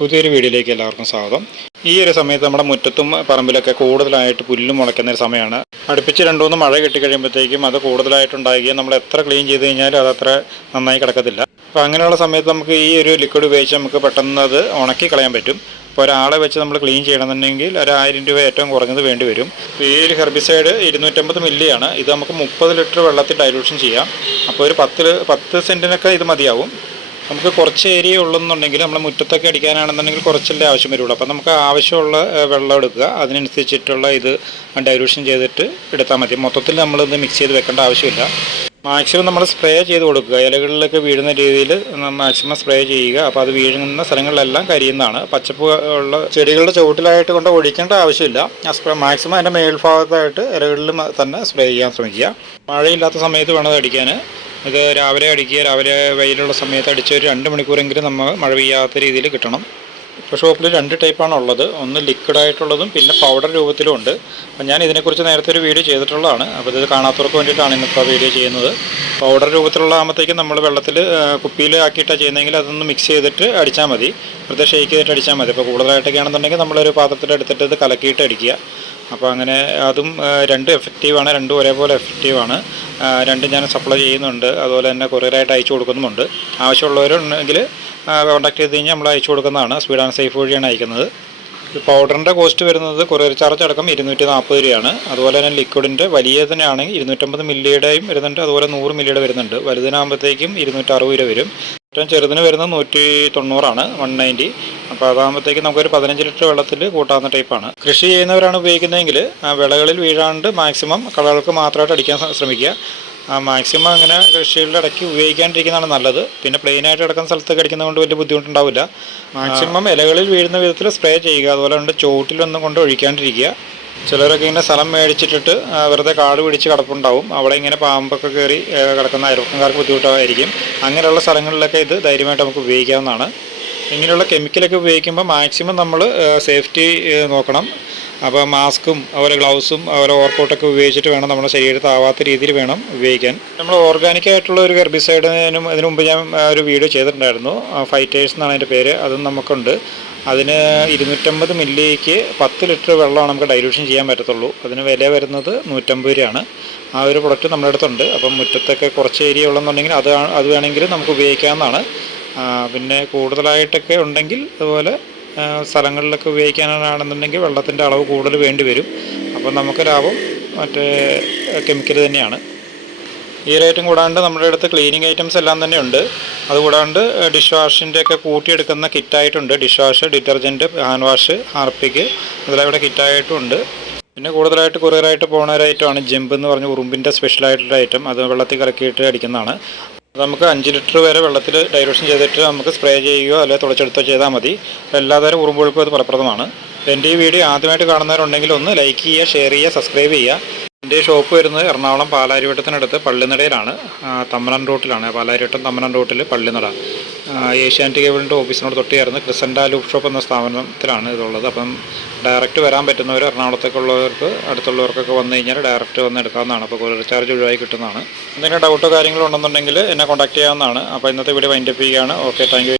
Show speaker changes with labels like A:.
A: പുതിയൊരു വീഡിയോയിലേക്ക് എല്ലാവർക്കും സ്വാഗതം. ഈ ഒരു സമയത്ത് നമ്മുടെ മുറ്റത്തും പറമ്പിലൊക്കെ കൂടുതലായിട്ട് പുല്ലും മുളയ്ക്കുന്ന ഒരു സമയമാണ്. അടുപ്പിച്ച് രണ്ടു മൂന്ന് മഴ കിട്ടിക്കഴിയുമ്പോഴത്തേക്കും അത് കൂടുതലായിട്ടുണ്ടാകുകയും നമ്മൾ എത്ര ക്ലീൻ ചെയ്ത് കഴിഞ്ഞാലും അത് അത്ര നന്നായി കിടക്കത്തില്ല. അപ്പോൾ അങ്ങനെയുള്ള സമയത്ത് നമുക്ക് ഈ ഒരു ലിക്വിഡ് ഉപയോഗിച്ച് നമുക്ക് പെട്ടെന്ന് അത് ഉണക്കി കളയാൻ പറ്റും. അപ്പോൾ ഒരാളെ വെച്ച് നമ്മൾ ക്ലീൻ ചെയ്യണമെന്നുണ്ടെങ്കിൽ ഒരായിരം രൂപ ഏറ്റവും കുറഞ്ഞത് വേണ്ടി വരും. ഈ ഒരു ഹെർബിസൈഡ് ഇരുന്നൂറ്റമ്പത് മില്ലിയാണ് ഇത് നമുക്ക് മുപ്പത് ലിറ്റർ വെള്ളത്തിൽ ഡൈലൂഷൻ ചെയ്യാം. അപ്പോൾ ഒരു പത്ത് പത്ത് സെന്റിനൊക്കെ ഇത് മതിയാവും. നമുക്ക് കുറച്ച് ഏരിയ ഉള്ളെന്നുണ്ടെങ്കിൽ നമ്മൾ മുറ്റത്തൊക്കെ അടിക്കാനാണെന്നുണ്ടെങ്കിൽ കുറച്ചല്ലേ ആവശ്യം വരുള്ളൂ. അപ്പോൾ നമുക്ക് ആവശ്യമുള്ള വെള്ളം എടുക്കുക. അതിനനുസരിച്ചിട്ടുള്ള ഇത് ഡൈലൂഷൻ ചെയ്തിട്ട് എടുത്താൽ മതി. മൊത്തത്തിൽ നമ്മളിത് മിക്സ് ചെയ്ത് വെക്കേണ്ട ആവശ്യമില്ല. മാക്സിമം നമ്മൾ സ്പ്രേ ചെയ്ത് കൊടുക്കുക. ഇലകളിലൊക്കെ വീഴുന്ന രീതിയിൽ മാക്സിമം സ്പ്രേ ചെയ്യുക. അപ്പോൾ അത് വീഴുന്ന സ്ഥലങ്ങളിലെല്ലാം കരിയുന്നതാണ്. പച്ചപ്പ് ഉള്ള ചെടികളുടെ ചുവട്ടിലായിട്ട് കൊണ്ട് ഒഴിക്കേണ്ട ആവശ്യമില്ല. ആ സ്പ്രേ മാക്സിമം അതിന്റെ മേൽഭാഗത്തായിട്ട് ഇലകളിൽ തന്നെ സ്പ്രേ ചെയ്യാൻ ശ്രമിക്കുക. മഴയില്ലാത്ത സമയത്ത് വേണം അടിക്കാൻ ഇത് രാവിലെ അടിക്കുക രാവിലെ വെയിലുള്ള സമയത്ത് അടിച്ച് ഒരു രണ്ട് മണിക്കൂറെങ്കിലും നമ്മൾ മഴ പെയ്യാത്ത രീതിയിൽ കിട്ടണം. ഇപ്പോൾ ഷോപ്പിൽ രണ്ട് ടൈപ്പാണ് ഉള്ളത്. ഒന്ന് ലിക്വിഡ് ആയിട്ടുള്ളതും പിന്നെ പൗഡർ രൂപത്തിലും ഉണ്ട്. അപ്പം ഞാൻ ഇതിനെക്കുറിച്ച് നേരത്തെ ഒരു വീഡിയോ ചെയ്തിട്ടുള്ളതാണ്. അപ്പോൾ ഇത് കാണാത്തവർക്ക് വേണ്ടിയിട്ടാണ് ഇന്നിപ്പോൾ വീഡിയോ ചെയ്യുന്നത്. പൗഡർ രൂപത്തിലുള്ള ആകുമ്പോഴത്തേക്കും നമ്മൾ വെള്ളത്തിൽ കുപ്പിയിൽ ആക്കിയിട്ടാണ് ചെയ്യുന്നതെങ്കിൽ അതൊന്ന് മിക്സ് ചെയ്തിട്ട് അടിച്ചാൽ മതി. വെറുതെ ഷേക്ക് ചെയ്തിട്ട് അടിച്ചാൽ മതി. അപ്പോൾ കൂടുതലായിട്ടൊക്കെ ആണെന്നുണ്ടെങ്കിൽ നമ്മളൊരു പാത്രത്തിൽ എടുത്തിട്ട് ഇത് കലക്കിയിട്ട് അടിക്കുക. അപ്പോൾ അങ്ങനെ അതും രണ്ടും എഫക്റ്റീവാണ് രണ്ടും ഒരേപോലെ എഫക്റ്റീവാണ് രണ്ടും ഞാൻ സപ്ലൈ ചെയ്യുന്നുണ്ട്. അതുപോലെ തന്നെ കൊറിയറായിട്ട് അയച്ചു കൊടുക്കുന്നുമുണ്ട്. ആവശ്യമുള്ളവരുണ്ടെങ്കിൽ കോൺടാക്ട് ചെയ്ത് കഴിഞ്ഞാൽ നമ്മൾ അയച്ചു കൊടുക്കുന്നതാണ്. സ്പീഡ് ആൻഡ് സേഫ് വഴിയാണ് അയക്കുന്നത്. പൗഡറിന്റെ കോസ്റ്റ് വരുന്നത് കൊറിയർ ചാർജ് അടക്കം ഇരുന്നൂറ്റി നാൽപ്പത് രൂപയാണ്. അതുപോലെ തന്നെ ലിക്വിഡിന്റെ വലിയ തന്നെയാണെങ്കിൽ ഇരുന്നൂറ്റമ്പത് മില്ലിയുടെയും വരുന്നുണ്ട്. അതുപോലെ നൂറ് മില്ലിയുടെ വരുന്നുണ്ട്. വലുതിനാകുമ്പോഴത്തേക്കും ഇരുന്നൂറ്ററുപത് രൂപ വരും. ഏറ്റവും ചെറുതിന് വരുന്നത് നൂറ്റി തൊണ്ണൂറാണ് വൺ നയന്റി അപ്പോൾ അതാകുമ്പോഴത്തേക്കും നമുക്കൊരു പതിനഞ്ച് ലിറ്റർ വെള്ളത്തിൽ കൂട്ടാവുന്ന ടൈപ്പാണ് കൃഷി ചെയ്യുന്നവരാണ് ഉപയോഗിക്കുന്നതെങ്കിൽ വിളകളിൽ വീഴാണ്ട് മാക്സിമം കളകൾക്ക് മാത്രമായിട്ട് അടിക്കാൻ ശ്ര- ശ്രമിക്കുക. മാക്സിമം അങ്ങനെ കൃഷികളുടെ ഇടയ്ക്ക് ഉപയോഗിക്കാണ്ടിരിക്കുന്നതാണ് നല്ലത്. പിന്നെ പ്ലെയിൻ ആയിട്ട് കിടക്കുന്ന സ്ഥലത്തൊക്കെ അടിക്കുന്നത് കൊണ്ട് വലിയ ബുദ്ധിമുട്ടുണ്ടാവില്ല. മാക്സിമം ഇലകളിൽ വീഴുന്ന വിധത്തിൽ സ്പ്രേ ചെയ്യുക. അതുപോലെ കൊണ്ട് ചോട്ടിലൊന്നും കൊണ്ട് ഒഴിക്കാണ്ടിരിക്കുക. ചിലരൊക്കെ ഇങ്ങനെ സ്ഥലം മേടിച്ചിട്ടിട്ട് വെറുതെ കാട് പിടിച്ച് കിടപ്പുണ്ടാവും. അവിടെ ഇങ്ങനെ പാമ്പൊക്കെ കയറി കിടക്കുന്ന അയൽവക്കക്കാർക്ക് ബുദ്ധിമുട്ടായിരിക്കും. അങ്ങനെയുള്ള സ്ഥലങ്ങളിലൊക്കെ ഇത് ധൈര്യമായിട്ട് നമുക്ക് ഉപയോഗിക്കാവുന്നതാണ്. ഇങ്ങനെയുള്ള കെമിക്കലൊക്കെ ഉപയോഗിക്കുമ്പോൾ മാക്സിമം നമ്മൾ സേഫ്റ്റി നോക്കണം. അപ്പോൾ മാസ്കും അതുപോലെ ഗ്ലൗസും അതുപോലെ ഓർക്കൗട്ടൊക്കെ ഉപയോഗിച്ചിട്ട് വേണം നമ്മുടെ ശരീരത്ത് ആവാത്ത രീതിയിൽ വേണം ഉപയോഗിക്കാൻ. നമ്മൾ ഓർഗാനിക് ആയിട്ടുള്ള ഒരു ഗർഭിസൈഡിനും ഇതിനു മുമ്പ് ഞാൻ ഒരു വീഡിയോ ചെയ്തിട്ടുണ്ടായിരുന്നു. ഫൈറ്റേഴ്സ് എന്നാണ് അതിന്റെ പേര്. അതും നമുക്കുണ്ട്. അതിന് ഇരുന്നൂറ്റമ്പത് മില്ലിക്ക് പത്ത് ലിറ്റർ വെള്ളമാണ് നമുക്ക് ഡൈല്യൂഷൻ ചെയ്യാൻ പറ്റത്തുള്ളൂ. അതിന് വില വരുന്നത് നൂറ്റമ്പത് രൂപയാണ്. ആ ഒരു പ്രൊഡക്റ്റ് നമ്മുടെ അടുത്തുണ്ട്. അപ്പം മുറ്റത്തൊക്കെ കുറച്ച് ഏരിയ ഉള്ളെന്നുണ്ടെങ്കിൽ അത് അത് വേണമെങ്കിൽ നമുക്ക് ഉപയോഗിക്കാവുന്നതാണ്. പിന്നെ കൂടുതലായിട്ടൊക്കെ ഉണ്ടെങ്കിൽ അതുപോലെ സ്ഥലങ്ങളിലൊക്കെ ഉപയോഗിക്കാനാണെന്നുണ്ടെങ്കിൽ വെള്ളത്തിന്റെ അളവ് കൂടുതൽ വേണ്ടി വരും. അപ്പം നമുക്ക് ലാഭം മറ്റേ കെമിക്കൽ തന്നെയാണ്. ഈ റേറ്റും കൂടാണ്ട് നമ്മുടെ അടുത്ത് ക്ലീനിങ് ഐറ്റംസ് എല്ലാം തന്നെ ഉണ്ട്. അതുകൂടാണ്ട് ഡിഷ് വാഷിന്റെ ഒക്കെ കൂട്ടിയെടുക്കുന്ന കിറ്റായിട്ടുണ്ട്. Dish wash detergent hand wash Harpic അതെല്ലാം ഇവിടെ കിറ്റായിട്ടും ഉണ്ട് പിന്നെ കൂടുതലായിട്ട് കൊറിയറായിട്ട് പോകുന്ന ഒരു ഐറ്റമാണ് ജമ്പ് എന്ന് പറഞ്ഞ ഉറുമ്പിന്റെ സ്പെഷ്യലായിട്ടുള്ള ഐറ്റം അത് വെള്ളത്തിൽ കലക്കിയിട്ട് അടിക്കുന്നതാണ്. നമുക്ക് അഞ്ച് ലിറ്റർ വരെ വെള്ളത്തിൽ ഡൈലൂഷൻ ചെയ്തിട്ട് നമുക്ക് സ്പ്രേ ചെയ്യുകയോ അല്ലെങ്കിൽ തുളച്ചെടുത്തോ ചെയ്താൽ മതി. എല്ലാതരം ഉറുമ്പുകൾക്കും അത് ഫലപ്രദമാണ്. എന്റെ ഈ വീഡിയോ ആദ്യമായിട്ട് കാണുന്നവരുണ്ടെങ്കിൽ ഒന്ന് ലൈക്ക് ചെയ്യുക ഷെയർ ചെയ്യുക സബ്സ്ക്രൈബ് ചെയ്യുക. എന്റെ ഷോപ്പ് വരുന്നത് എറണാകുളം പാലാരിവട്ടത്തിനടുത്ത് പള്ളിനടയിലാണ്. തമ്മനം റൂട്ടിലാണ്. പാലാരിവട്ടം തമ്മനം റൂട്ടിൽ പള്ളിനട. ഏഷ്യാനെറ്റ് കേബിളിന്റെ ഓഫീസിനോട് തൊട്ട് ചേർന്ന് ക്രിസൻഡ ലൂപ്പ് ഷോപ്പ് എന്ന സ്ഥാപനത്തിലാണ് ഇതുള്ളത്. അപ്പം ഡയറക്റ്റ് വരാൻ പറ്റുന്നവർ എറണാകുളത്തേക്കുള്ളവർക്ക് അടുത്തുള്ളവർക്കൊക്കെ വന്നു കഴിഞ്ഞാൽ ഡയറക്റ്റ് വന്ന് എടുക്കാവുന്നതാണ്. അപ്പോൾ കൊറിയർ ചാർജ് ഒഴിവായി കിട്ടുന്നതാണ്. എന്തെങ്കിലും ഡൗട്ടോ കാര്യങ്ങളോ ഉണ്ടെന്നുണ്ടെങ്കിൽ എന്നെ കോൺടാക്ട് ചെയ്യാവുന്നതാണ്. അപ്പോൾ ഇന്നത്തെ വീഡിയോ വൈൻഡപ്പ് ചെയ്യുകയാണ്. Okay thank